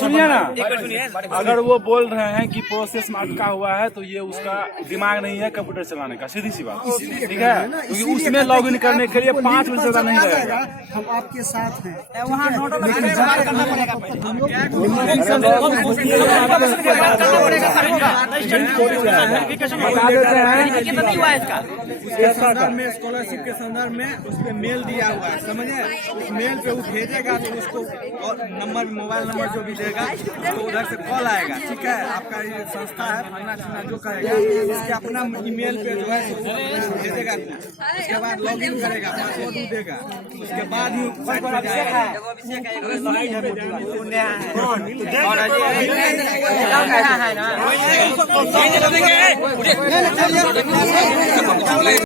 सुनिए ना अगर वो बोल रहे हैं कि प्रोसेस में अटका हुआ है तो ये उसका दिमाग नहीं है कंप्यूटर चलाने का, सीधी सी बात ठीक है क्योंकि उसमें लॉगिन करने के लिए 5 मिनट ज्यादा नहीं रहेगा। हम आपके साथ हैं वहाँ नोटों करना पड़ेगा स्कॉलरशिप के संदर्भ में उस पर मेल दिया हुआ है समझे उस मेल पे वो भेजेगा तो उसको और नंबर मोबाइल नंबर जो भी देगा तो उधर से कॉल आएगा ठीक है आपका ये संस्था है फलना चिन्ना जो करेगा उसके अपना ईमेल पे जो है भेजेगा उसके बाद लॉगिन करेगा पासवर्ड देगा उसके बाद ही है ना